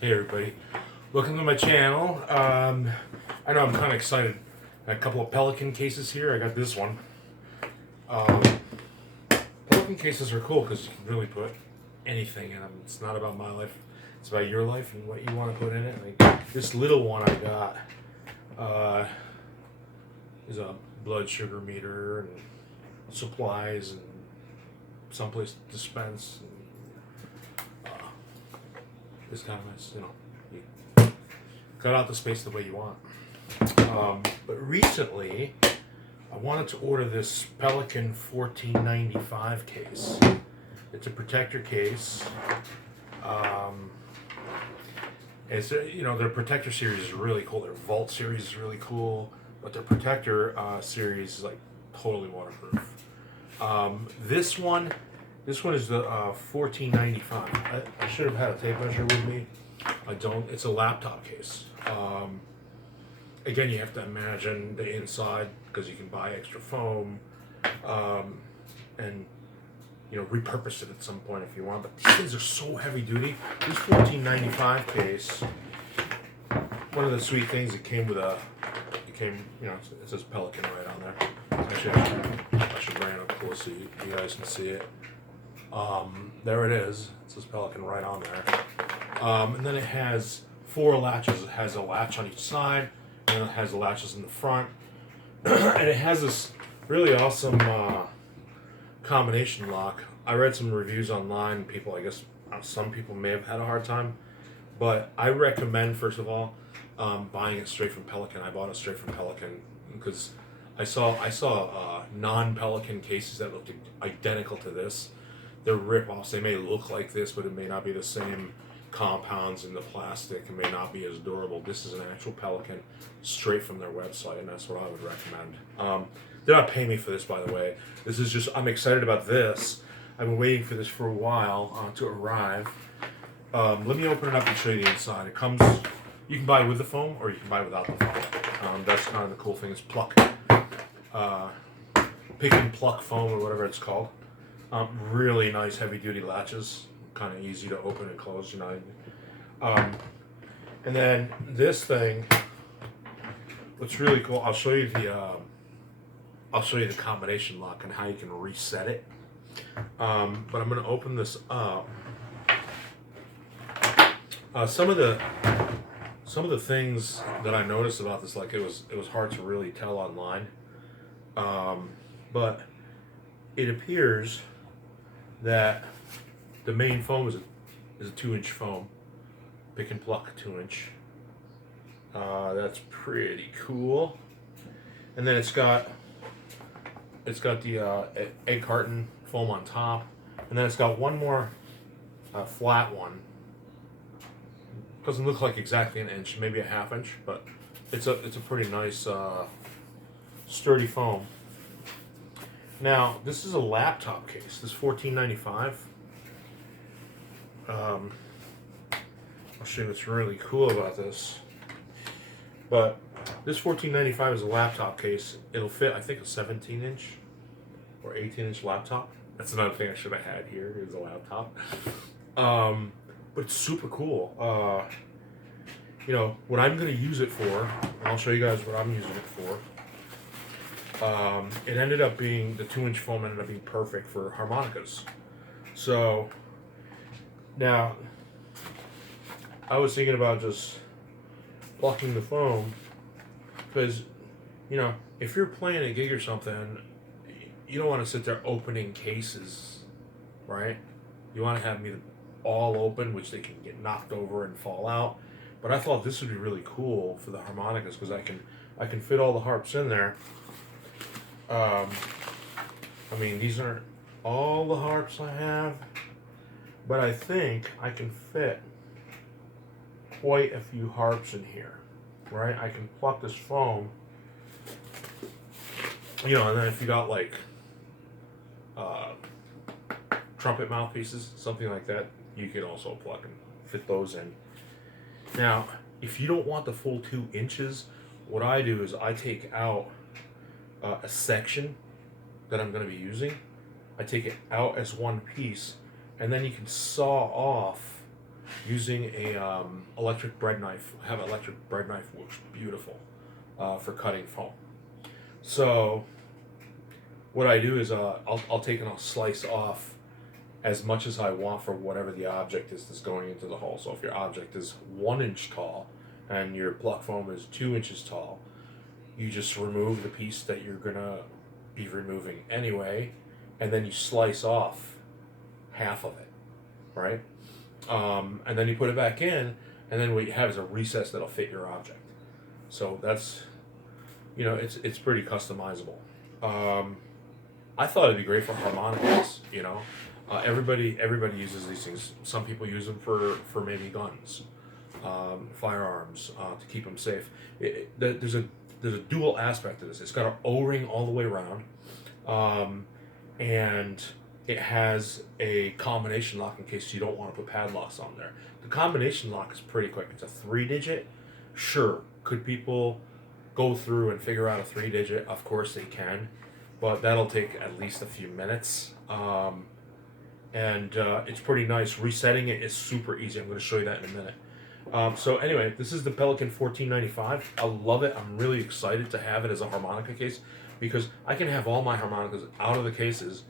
Hey everybody, welcome to my channel. I know I'm kind of excited. I got a couple of Pelican cases here. I got this one. Um, Pelican cases are cool because you can really put anything in them. It's not about my life; it's about your life and what you want to put in it. Like this little one I got uh, is a blood sugar meter and supplies and someplace to dispense. And, it's kind of nice, you cut out the space the way you want. But recently, I wanted to order this Pelican 1495 case. It's a protector case. Um, their protector series is really cool. Their Vault series is really cool, but their protector series is like totally waterproof. This one is the 1495. I should have had a tape measure with me. I don't. It's a laptop case. Again, you have to imagine the inside because you can buy extra foam, and repurpose it at some point if you want. But these things are so heavy duty. This 1495 case. One of the sweet things it came with it says Pelican right on there. Actually, I should bring it up close so you guys can see it. There it is. It says Pelican right on there. And then it has 4 latches. It has a latch on each side, and it has the latches in the front. And it has this really awesome combination lock. I read some reviews online. Some people may have had a hard time, but I recommend, first of all, buying it straight from Pelican. I bought it straight from Pelican because I saw non-Pelican cases that looked identical to this. They're rip-offs. They may look like this, but it may not be the same compounds in the plastic. It may not be as durable. This is an actual Pelican straight from their website, and that's what I would recommend. They're not paying me for this, by the way. This is just, I'm excited about this. I've been waiting for this for a while to arrive. Let me open it up and show you the inside. It comes, you can buy with the foam or you can buy without the foam. That's kind of the cool thing. It's pick and pluck foam or whatever it's called. Really nice heavy duty latches, kind of easy to open and close, and then this thing, what's really cool, I'll show you the combination lock and how you can reset it. But I'm going to open this up. Some of the things that I noticed about this, like it was hard to really tell online, but it appears that the main foam is a 2-inch foam, pick and pluck 2-inch. That's pretty cool. And then it's got the egg carton foam on top, and then it's got one more flat one. Doesn't look like exactly an inch, maybe a ½ inch, but it's a pretty nice sturdy foam. Now, this is a laptop case. This $14.95. I'll show you what's really cool about this. But this $14.95 is a laptop case. It'll fit, I think, a 17-inch or 18-inch laptop. That's another thing I should have had here, is a laptop. But it's super cool. What I'm going to use it for, I'll show you guys what I'm using it for. It ended up being, the 2-inch foam ended up being perfect for harmonicas. So, now, I was thinking about just plucking the foam, because, if you're playing a gig or something, you don't want to sit there opening cases, right? You want to have them either all open, which they can get knocked over and fall out. But I thought this would be really cool for the harmonicas because I can fit all the harps in there. These aren't all the harps I have, but I think I can fit quite a few harps in here, right? I can pluck this foam, and then if you got like trumpet mouthpieces, something like that, you can also plug and fit those in. Now, if you don't want the full 2 inches, what I do is I take out a section that I'm going to be using. I take it out as one piece, and then you can saw off using a electric bread knife. I have an electric bread knife, which is beautiful for cutting foam. So what I do is I'll take and I'll slice off as much as I want for whatever the object is that's going into the hole. So if your object is 1 inch tall and your pluck foam is 2 inches tall, you just remove the piece that you're gonna be removing anyway, and then you slice off half of it, right? And then you put it back in, and then what you have is a recess that'll fit your object. So that's, it's pretty customizable. I thought it'd be great for harmonicas. Everybody uses these things. Some people use them for maybe guns, firearms, to keep them safe. There's a dual aspect to this. It's got an O-ring all the way around, and it has a combination lock in case you don't want to put padlocks on there. The combination lock is pretty quick. It's a 3-digit. Sure, could people go through and figure out a 3-digit? Of course they can, but that'll take at least a few minutes. And it's pretty nice. Resetting it is super easy. I'm going to show you that in a minute. So anyway, this is the Pelican 1495. I love it. I'm really excited to have it as a harmonica case because I can have all my harmonicas out of the cases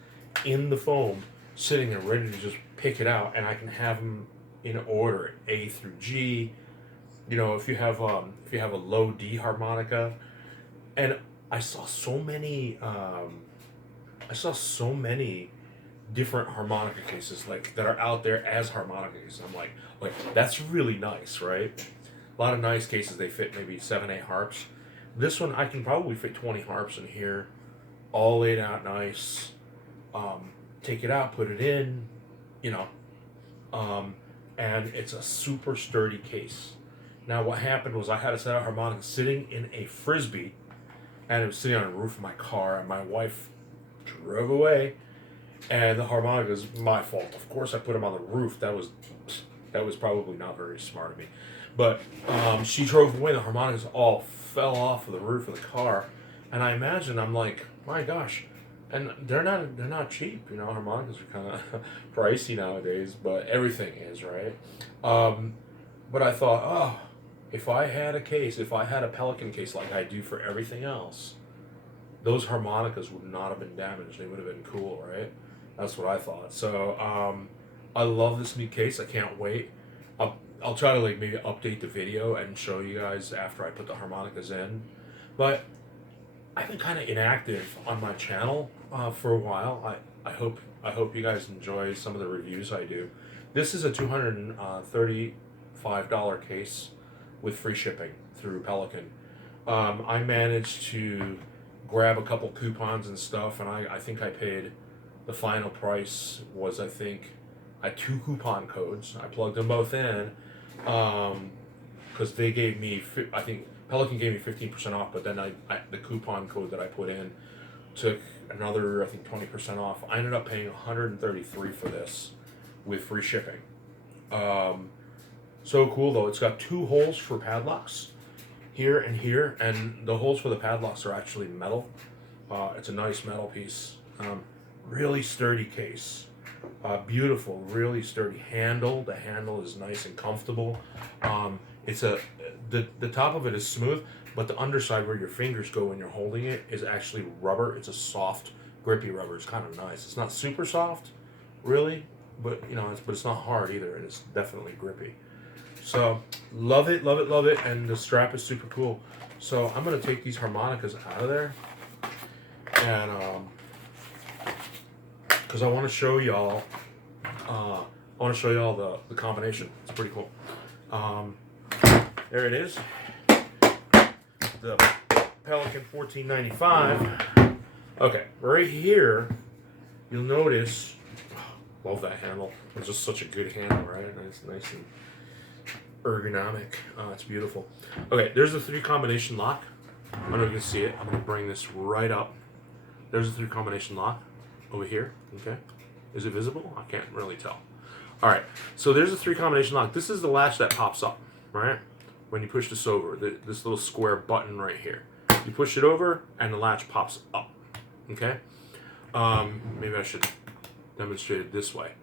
in the foam, sitting there ready to just pick it out, and I can have them in order, A through G. If you have a low D harmonica, and I saw so many different harmonica cases that are out there as harmonica cases. I'm like that's really nice, right? A lot of nice cases, they fit maybe 7-8 harps. This one I can probably fit 20 harps in here, all laid out nice. Take it out, put it in, and it's a super sturdy case. Now what happened was I had a set of harmonicas sitting in a Frisbee, and it was sitting on the roof of my car, and my wife drove away, and the harmonica is my fault. Of course I put them on the roof. That was probably not very smart of me. But she drove away, the harmonicas all fell off of the roof of the car, and I imagine, I'm like, my gosh. And they're not cheap, harmonicas are kind of pricey nowadays, but everything is, right? But I thought, if I had a Pelican case like I do for everything else, those harmonicas would not have been damaged. They would have been cool, right? That's what I thought. So I love this new case. I can't wait. I'll try to maybe update the video and show you guys after I put the harmonicas in. But I've been kind of inactive on my channel for a while. I hope you guys enjoy some of the reviews I do. This is a $235 case with free shipping through Pelican. I managed to grab a couple coupons and stuff, and I think I paid, the final price was, I had 2 coupon codes. I plugged them both in because they gave me, I think Pelican gave me 15% off, but then the coupon code that I put in took another, I think, 20% off. I ended up paying $133 for this with free shipping. So cool though. It's got 2 holes for padlocks, here, and the holes for the padlocks are actually metal. It's a nice metal piece. Really sturdy case. Beautiful, really sturdy handle. The handle is nice and comfortable. The top of it is smooth, but the underside where your fingers go when you're holding it is actually rubber. It's a soft, grippy rubber. It's kind of nice. It's not super soft, really, but it's not hard either, and it's definitely grippy. So love it, and the strap is super cool. So I'm gonna take these harmonicas out of there, and because I want to show y'all, the combination. It's pretty cool. There it is, the Pelican 1495. Okay, right here, you'll notice. Love that handle. It's just such a good handle, right? It's nice and ergonomic. It's beautiful. Okay, there's the 3 combination lock. I don't know if you can see it. I'm gonna bring this right up. There's the 3 combination lock over here. Okay, is it visible? I can't really tell. All right, so there's the 3 combination lock. This is the latch that pops up, right? When you push this over, this little square button right here. You push it over, and the latch pops up. Okay. Maybe I should demonstrate it this way.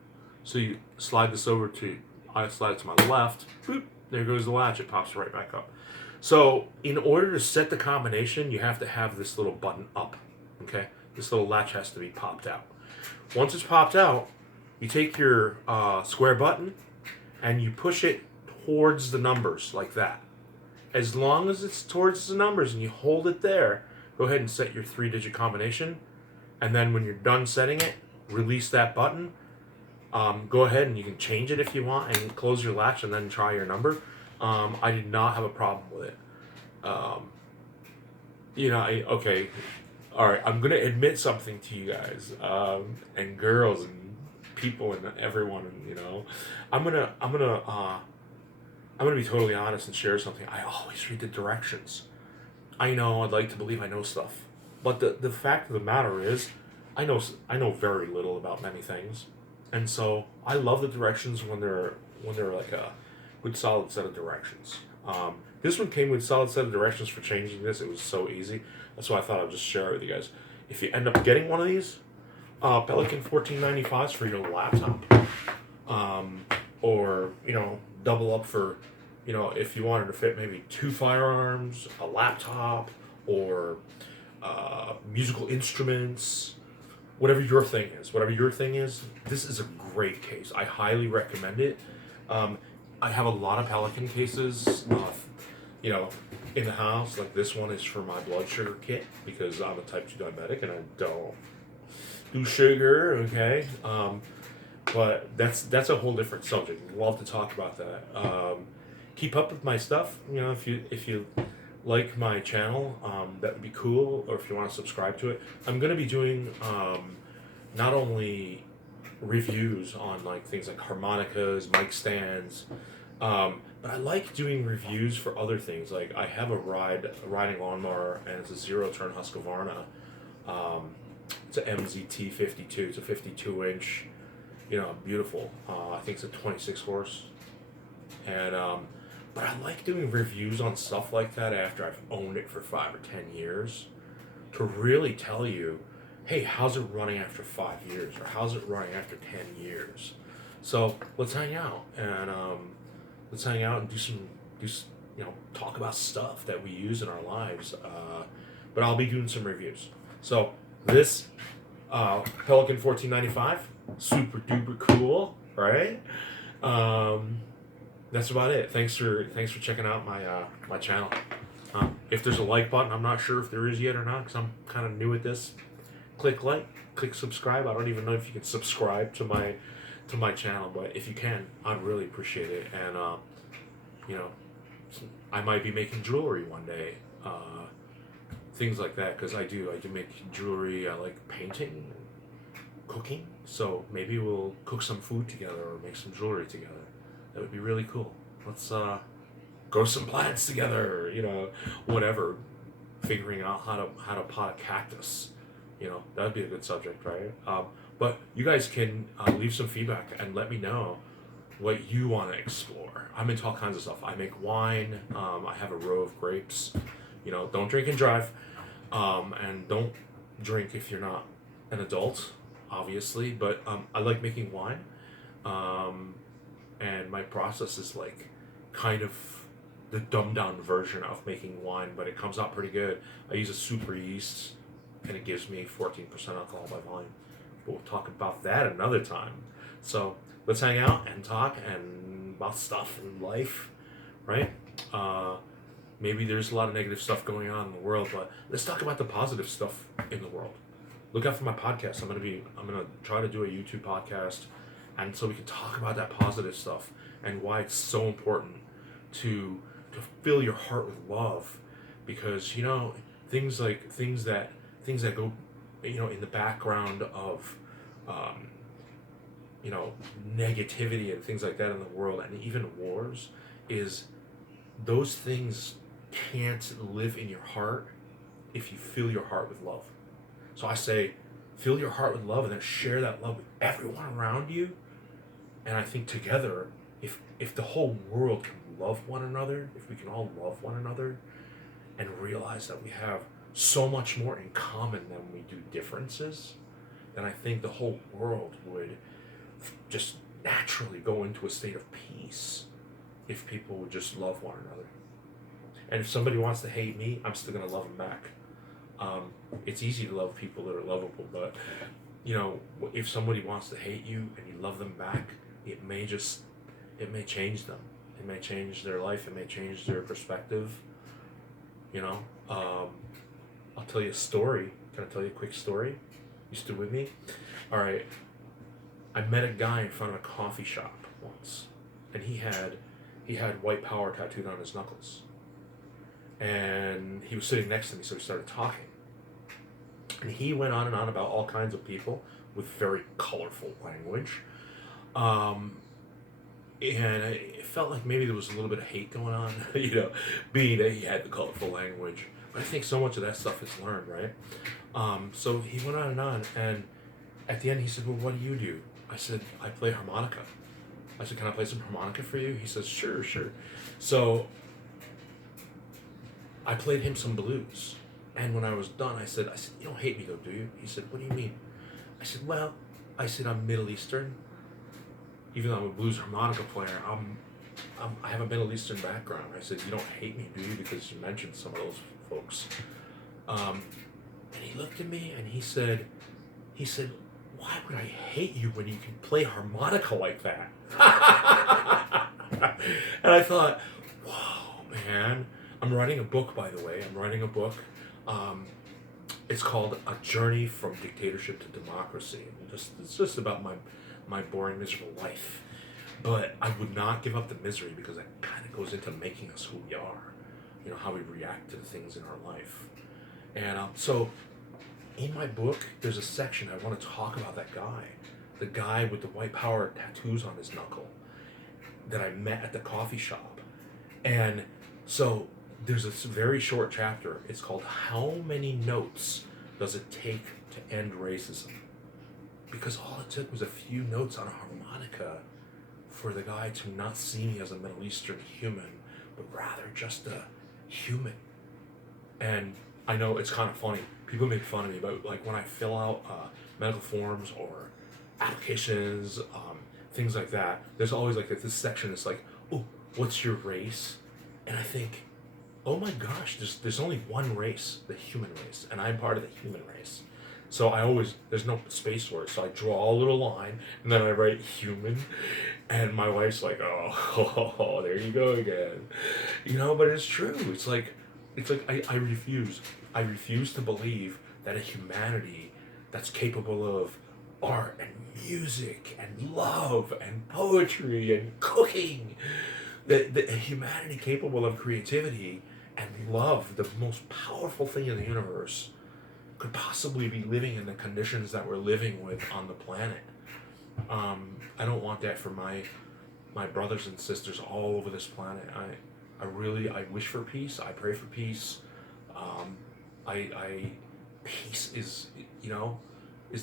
So you slide this over to I slide it to my left, boop, there goes the latch. It pops right back up. So in order to set the combination, you have to have this little button up, okay? This little latch has to be popped out. Once it's popped out, you take your square button and you push it towards the numbers like that. As long as it's towards the numbers and you hold it there, go ahead and set your 3-digit combination. And then when you're done setting it, release that button. Go ahead and you can change it if you want and close your latch and then try your number. I did not have a problem with it. Okay, all right. I'm gonna admit something to you guys, and girls and people and everyone. And I'm gonna be totally honest and share something. I always read the directions. I know I'd like to believe I know stuff, but the fact of the matter is, I know very little about many things, and so I love the directions when they're like a good solid set of directions. This one came with a solid set of directions for changing this. It was so easy. That's why I thought I'd just share it with you guys. If you end up getting one of these, Pelican 1495s for your laptop, or double up for, if you wanted to fit maybe 2 firearms, a laptop, or musical instruments, whatever your thing is. This is a great case. I highly recommend it. I have a lot of Pelican cases, in the house. Like this one is for my blood sugar kit because I'm a type 2 diabetic and I don't do sugar. Okay, but that's a whole different subject. Love to talk about that. Keep up with my stuff. If you like my channel, that would be cool. Or if you want to subscribe to it, I'm going to be doing not only reviews on like things like harmonicas, mic stands, but I like doing reviews for other things. Like I have a riding lawnmower, and it's a 0-turn Husqvarna. It's an MZT 52. It's a 52-inch. Beautiful. I think it's a 26 horse. And but I like doing reviews on stuff like that after I've owned it for 5 or 10 years, to really tell you, hey, how's it running after 5 years, or how's it running after 10 years? So let's hang out and talk about stuff that we use in our lives. But I'll be doing some reviews. So this Pelican 1495, super duper cool, right? That's about it. Thanks for checking out my channel. If there's a like button, I'm not sure if there is yet or not because I'm kind of new at this. Click like, click subscribe. I don't even know if you can subscribe to my channel, but if you can, I'd really appreciate it. And I might be making jewelry one day, things like that, because I do make jewelry. I like painting, cooking, so maybe we'll cook some food together or make some jewelry together. That would be really cool. Let's grow some plants together, whatever. Figuring out how to pot a cactus, that would be a good subject, right? But you guys can leave some feedback and let me know what you want to explore. I'm into all kinds of stuff. I make wine. I have a row of grapes. Don't drink and drive, and don't drink if you're not an adult, obviously. But I like making wine, and my process is like kind of the dumbed down version of making wine, but it comes out pretty good. I use a super yeast, and it gives me 14% alcohol by volume. But we'll talk about that another time. So let's hang out and talk and about stuff in life, right? Maybe there's a lot of negative stuff going on in the world, but let's talk about the positive stuff in the world. Look out for my podcast. I'm gonna try to do a YouTube podcast, and so we can talk about that positive stuff and why it's so important to fill your heart with love, because things that go in the background of negativity and things like that in the world, and even wars, is those things can't live in your heart if you fill your heart with love. So I say, fill your heart with love, and then share that love with everyone around you. And I think together, if the whole world can love one another, if we can all love one another and realize that we have so much more in common than we do differences, then I think the whole world would just naturally go into a state of peace if people would just love one another. And if somebody wants to hate me, I'm still gonna love them back. It's easy to love people that are lovable, but if somebody wants to hate you and you love them back, it may change them. It may change their life. It may change their perspective. I'll tell you a story. Can I tell you a quick story? You still with me? All right. I met a guy in front of a coffee shop once, and he had white power tattooed on his knuckles. And he was sitting next to me, so we started talking. And he went on and on about all kinds of people with very colorful language. And it felt like maybe there was a little bit of hate going on, being that he had the colorful language. But I think so much of that stuff is learned, right? So he went on, and at the end he said, well, what do you do? I said, I play harmonica. I said, can I play some harmonica for you? He says, sure. So I played him some blues. And when I was done, I said, you don't hate me though, do you? He said, what do you mean? I said, well, I'm Middle Eastern. Even though I'm a blues harmonica player, I have a Middle Eastern background. I said, you don't hate me, do you? Because you mentioned some of those folks. And he looked at me and he said, why would I hate you when you can play harmonica like that? And I thought, whoa, man. I'm writing a book, by the way. It's called A Journey from Dictatorship to Democracy. It's just about my boring, miserable life. But I would not give up the misery, because that kind of goes into making us who we are. How we react to the things in our life. And so in my book, there's a section I want to talk about that guy. The guy with the white power tattoos on his knuckle that I met at the coffee shop. And so there's this very short chapter. It's called How Many Notes Does It Take to End Racism? Because all it took was a few notes on a harmonica for the guy to not see me as a Middle Eastern human, but rather just a human. And I know it's kind of funny. People make fun of me, but like when I fill out medical forms or applications, things like that, there's always like this section that's like, oh, what's your race? And I think, oh my gosh, there's only one race, the human race, and I'm part of the human race. So there's no space for it, so I draw a little line, and then I write human, and my wife's like, oh, there you go again. But it's true. It's like I refuse to believe that a humanity that's capable of art and music and love and poetry and cooking, that a humanity capable of creativity and love, the most powerful thing in the universe, could possibly be living in the conditions that we're living with on the planet. I don't want that for my brothers and sisters all over this planet. I wish for peace. I pray for peace. Peace is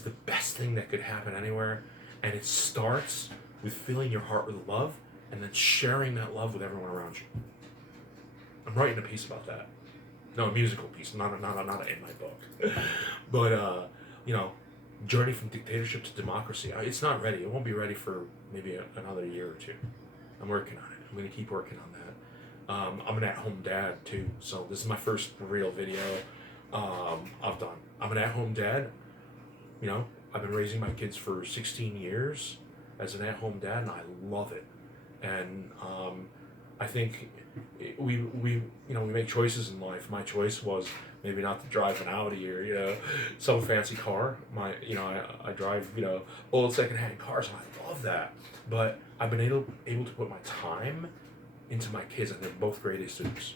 the best thing that could happen anywhere, and it starts with filling your heart with love and then sharing that love with everyone around you. I'm writing a piece about that. No, a musical piece, not in my book. But Journey from Dictatorship to Democracy. It's not ready. It won't be ready for maybe another year or two. I'm working on it. I'm going to keep working on that. I'm an at-home dad too, so this is my first real video I've done. I'm an at-home dad. I've been raising my kids for 16 years as an at-home dad, and I love it. And I think we make choices in life. My choice was maybe not to drive an Audi or some fancy car. I drive old secondhand cars, and I love that. But I've been able to put my time into my kids, and they're both grade A students.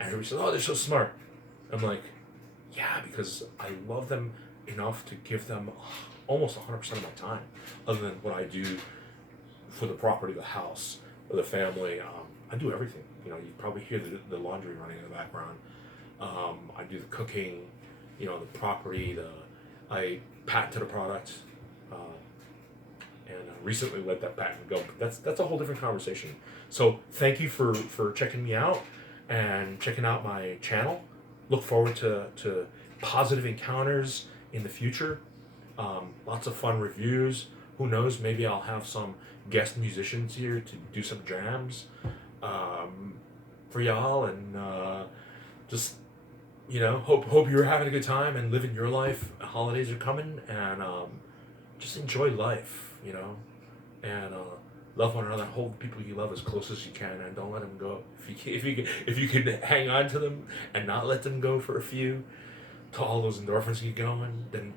And everybody says, "Oh, they're so smart." I'm like, yeah, because I love them enough to give them almost 100% of my time, other than what I do for the property, the house, or the family. I do everything. You probably hear the laundry running in the background. I do the cooking, the property, I patented a product, and I recently let that patent go. But that's a whole different conversation. So thank you for checking me out and checking out my channel. Look forward to positive encounters in the future. Lots of fun reviews, who knows? Maybe I'll have some guest musicians here to do some jams for y'all, and just hope you're having a good time and living your life. Holidays are coming, and just enjoy life, and love one another. Hold the people you love as close as you can, and don't let them go. If you can hang on to them and not let them go for a few, to all those endorphins get going, then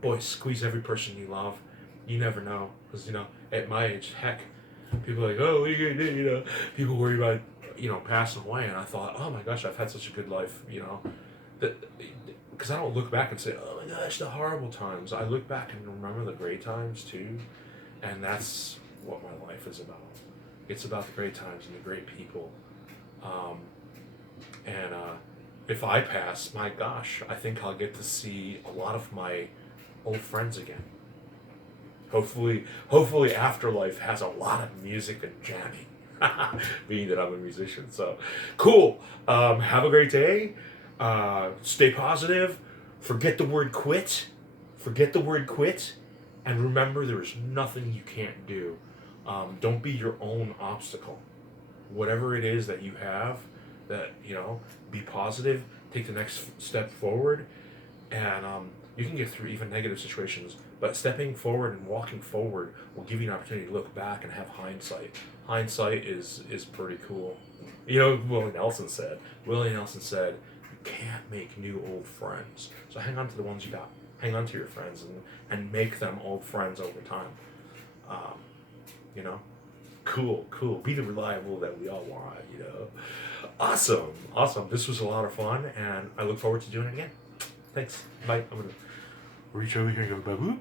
boy, squeeze every person you love. You never know, because at my age, heck, people are like, oh, what are you gonna do? People worry about passing away, and I thought, oh my gosh, I've had such a good life, because I don't look back and say, oh my gosh, the horrible times. I look back and remember the great times too, and that's what my life is about. It's about the great times and the great people, and if I pass, my gosh, I think I'll get to see a lot of my old friends again. Hopefully afterlife has a lot of music and jamming, being that I'm a musician. So cool. Have a great day. Stay positive. Forget the word quit. And remember, there is nothing you can't do. Don't be your own obstacle. Whatever it is that you have, be positive. Take the next step forward, and you can get through even negative situations. But stepping forward and walking forward will give you an opportunity to look back and have hindsight. Hindsight is pretty cool. Willie Nelson said, you can't make new old friends. So hang on to the ones you got. Hang on to your friends and make them old friends over time. Cool. Be the reliable that we all want, Awesome. This was a lot of fun, and I look forward to doing it again. Thanks. Bye. I'm going to reach over here and go, bye-boo.